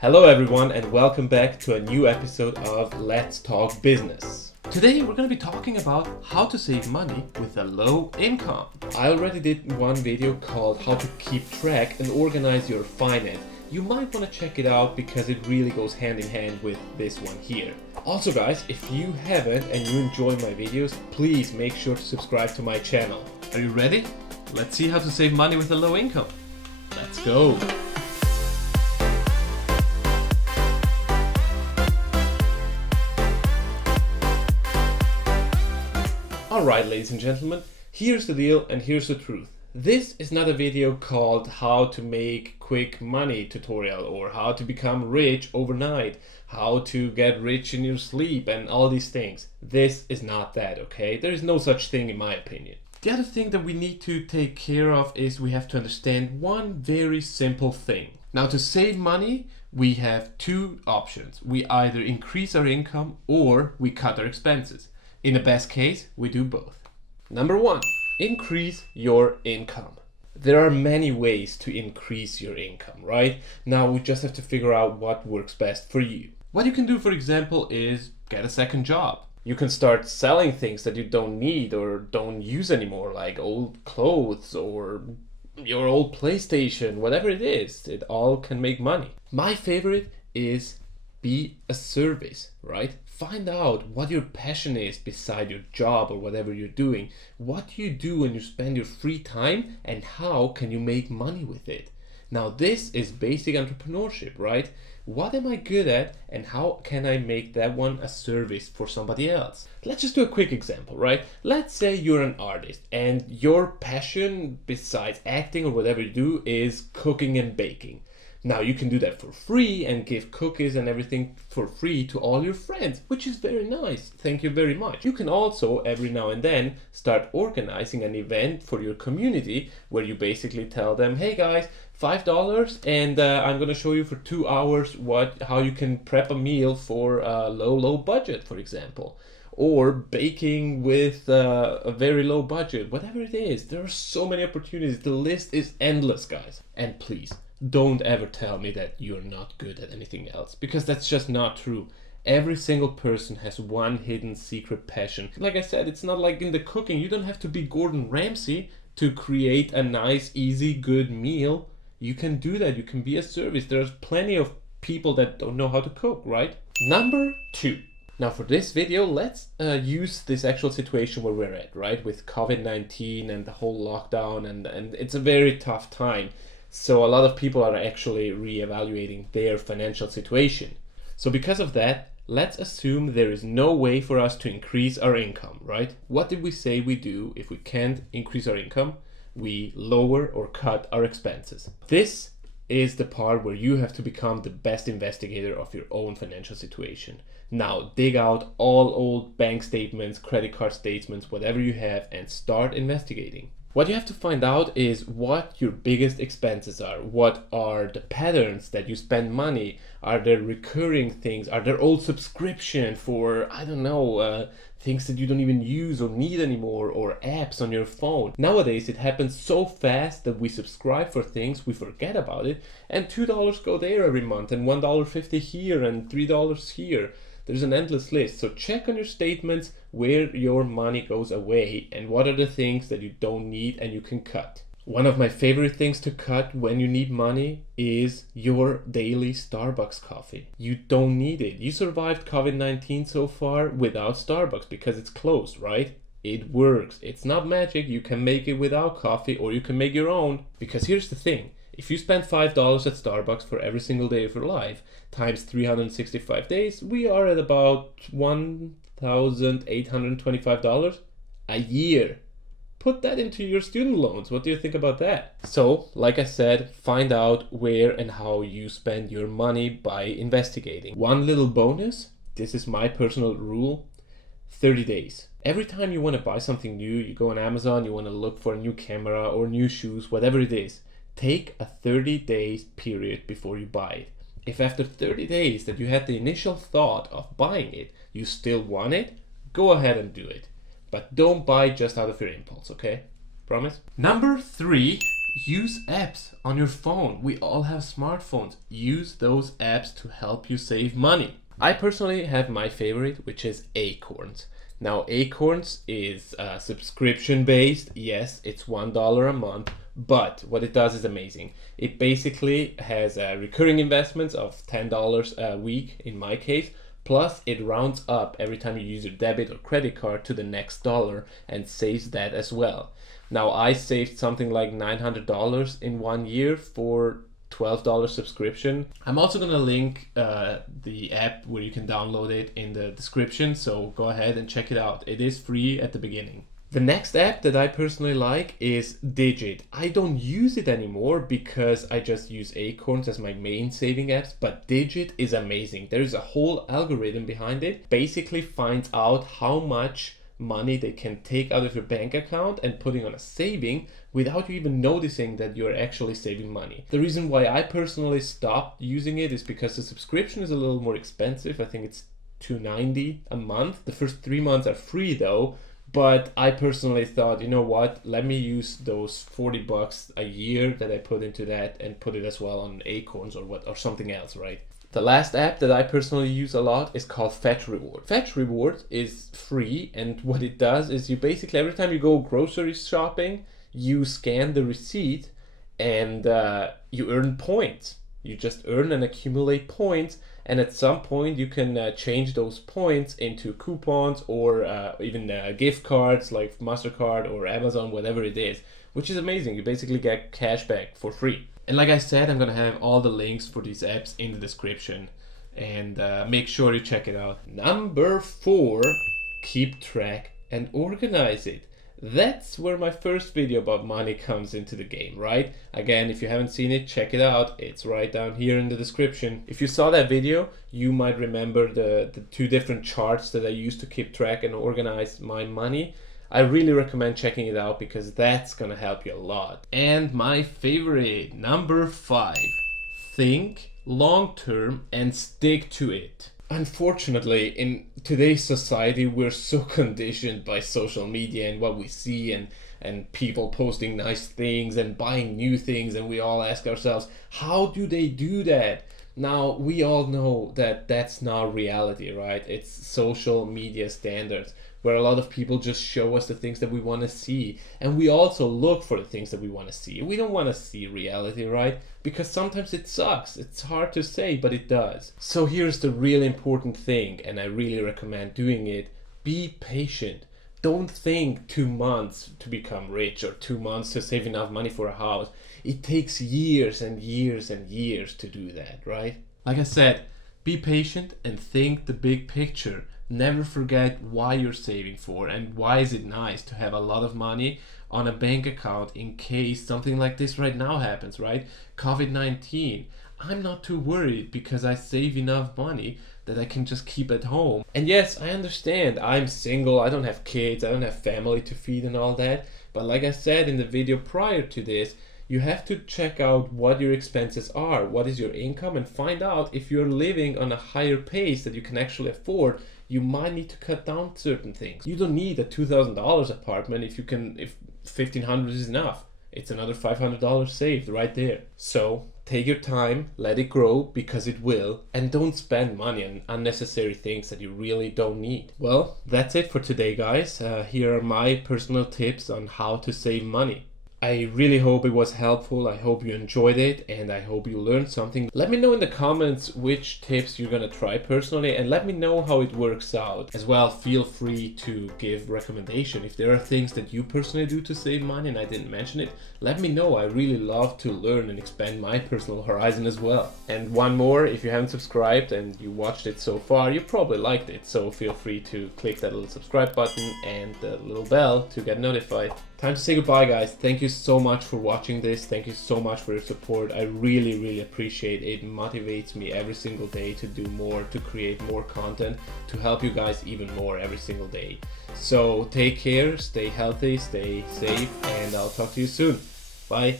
Hello everyone and welcome back to a new episode of Let's Talk Business. Today we're going to be talking about how to save money with a low income. I already did one video called how to keep track and organize your finance. You might want to check it out because it really goes hand in hand with this one here. Also guys, if you haven't and you enjoy my videos, please make sure to subscribe to my channel. Are you ready? Let's see how to save money with a low income. Let's go! Alright ladies and gentlemen, here's the deal and here's the truth. This is not a video called how to make quick money tutorial or how to become rich overnight, how to get rich in your sleep and all these things. This is not that, okay? There is no such thing in my opinion. The other thing that we need to take care of is we have to understand one very simple thing. Now to save money, we have two options. We either increase our income or we cut our expenses. In the best case, we do both. Number one, increase your income. There are many ways to increase your income, right? Now we just have to figure out what works best for you. What you can do, for example, is get a second job. You can start selling things that you don't need or don't use anymore, like old clothes or your old PlayStation, whatever it is. It all can make money. My favorite is be a service, right? Find out what your passion is beside your job or whatever you're doing. What do you do when you spend your free time and how can you make money with it? Now this is basic entrepreneurship, right? What am I good at and how can I make that one a service for somebody else? Let's just do a quick example, right? Let's say you're an artist and your passion besides acting or whatever you do is cooking and baking. Now you can do that for free and give cookies and everything for free to all your friends, which is very nice. Thank you very much. You can also every now and then start organizing an event for your community where you basically tell them, hey guys, $5 and I'm gonna show you for 2 hours how you can prep a meal for a low budget, for example. Or baking with a very low budget, whatever it is. There are so many opportunities. The list is endless, guys. And please, don't ever tell me that you're not good at anything else, because that's just not true. Every single person has one hidden secret passion. Like I said, it's not like in the cooking. You don't have to be Gordon Ramsay to create a nice, easy, good meal. You can do that. You can be a service. There's plenty of people that don't know how to cook, right? Number two. Now for this video, let's use this actual situation where we're at, right? With COVID-19 and the whole lockdown and it's a very tough time. So a lot of people are actually reevaluating their financial situation. So because of that, let's assume there is no way for us to increase our income, right? What did we say we do if we can't increase our income? We lower or cut our expenses. This is the part where you have to become the best investigator of your own financial situation. Now dig out all old bank statements, credit card statements, whatever you have, and start investigating. What you have to find out is what your biggest expenses are. What are the patterns that you spend money? Are there recurring things? Are there old subscription for, I don't know, things that you don't even use or need anymore, or apps on your phone? Nowadays it happens so fast that we subscribe for things, we forget about it, and $2 go there every month, and $1.50 here, and $3 here. There's an endless list. So check on your statements where your money goes away and what are the things that you don't need and you can cut. One of my favorite things to cut when you need money is your daily Starbucks coffee. You don't need it. You survived COVID-19 so far without Starbucks because it's closed, right? It works. It's not magic. You can make it without coffee or you can make your own. Because here's the thing. If you spend $5 at Starbucks for every single day of your life, times 365 days, we are at about $1,825 a year. Put that into your student loans. What do you think about that? So, like I said, find out where and how you spend your money by investigating. One little bonus, this is my personal rule, 30 days. Every time you want to buy something new, you go on Amazon, you want to look for a new camera or new shoes, whatever it is. Take a 30-day period before you buy it. If after 30 days that you had the initial thought of buying it, you still want it, go ahead and do it. But don't buy just out of your impulse, okay? Promise? Number 3 Use apps on your phone. We all have smartphones. Use those apps to help you save money. I personally have my favorite, which is Acorns. Now, Acorns is subscription based. Yes, it's $1 a month, but what it does is amazing. It basically has recurring investments of $10 a week in my case. Plus, it rounds up every time you use your debit or credit card to the next dollar and saves that as well. Now, I saved something like $900 in 1 year for $12 subscription. I'm also gonna link the app where you can download it in the description, so go ahead and check it out. It is free at the beginning. The next app that I personally like is Digit. I don't use it anymore because I just use Acorns as my main saving apps, but Digit is amazing. There is a whole algorithm behind it. Basically finds out how much money they can take out of your bank account and putting on a saving without you even noticing that you're actually saving money. The reason why I personally stopped using it is because the subscription is a little more expensive. I think it's $2.90 a month. The first 3 months are free though. But I personally thought, you know what, let me use those $40 a year that I put into that and put it as well on Acorns or something else, right? The last app that I personally use a lot is called Fetch Reward. Fetch Reward is free, and what it does is you basically, every time you go grocery shopping, you scan the receipt and you earn points. You just earn and accumulate points, and at some point you can change those points into coupons or even gift cards like MasterCard or Amazon, whatever it is, which is amazing. You basically get cash back for free. And like I said, I'm gonna have all the links for these apps in the description, and make sure you check it out. Number 4, keep track and organize it. That's where my first video about money comes into the game, right? Again, if you haven't seen it, check it out. It's right down here in the description. If you saw that video, you might remember the 2 different charts that I use to keep track and organize my money. I really recommend checking it out because that's gonna help you a lot. And my favorite, number 5, think long term and stick to it. Unfortunately, in today's society, we're so conditioned by social media and what we see and people posting nice things and buying new things, and we all ask ourselves, how do they do that? Now, we all know that that's not reality, right? It's social media standards, where a lot of people just show us the things that we want to see, and we also look for the things that we want to see. We don't want to see reality, right? Because sometimes it sucks. It's hard to say, but it does. So here's the really important thing, and I really recommend doing it. Be patient. Don't think 2 months to become rich or 2 months to save enough money for a house. It takes years and years and years to do that, right? Like I said, be patient and think the big picture. Never forget why you're saving for and why is it nice to have a lot of money on a bank account in case something like this right now happens, right? COVID-19. I'm not too worried because I save enough money that I can just keep at home. And yes, I understand, I'm single, I don't have kids, I don't have family to feed and all that. But like I said in the video prior to this, you have to check out what your expenses are, what is your income, and find out if you're living on a higher pace that you can actually afford. You might need to cut down certain things. You don't need a $2,000 apartment if $1,500 is enough. It's another $500 saved right there. So take your time, let it grow because it will, and don't spend money on unnecessary things that you really don't need. Well, that's it for today, guys. Here are my personal tips on how to save money. I really hope it was helpful. I hope you enjoyed it, and I hope you learned something. Let me know in the comments which tips you're gonna try personally, and let me know how it works out. As well, feel free to give recommendation. If there are things that you personally do to save money and I didn't mention it, let me know. I really love to learn and expand my personal horizon as well. And one more, if you haven't subscribed and you watched it so far, you probably liked it, so feel free to click that little subscribe button and the little bell to get notified. Time to say goodbye, guys. Thank you so much for watching this. Thank you so much for your support. I really appreciate it. It motivates me every single day to do more, to create more content, to help you guys even more every single day. So take care, stay healthy, stay safe, and I'll talk to you soon. Bye.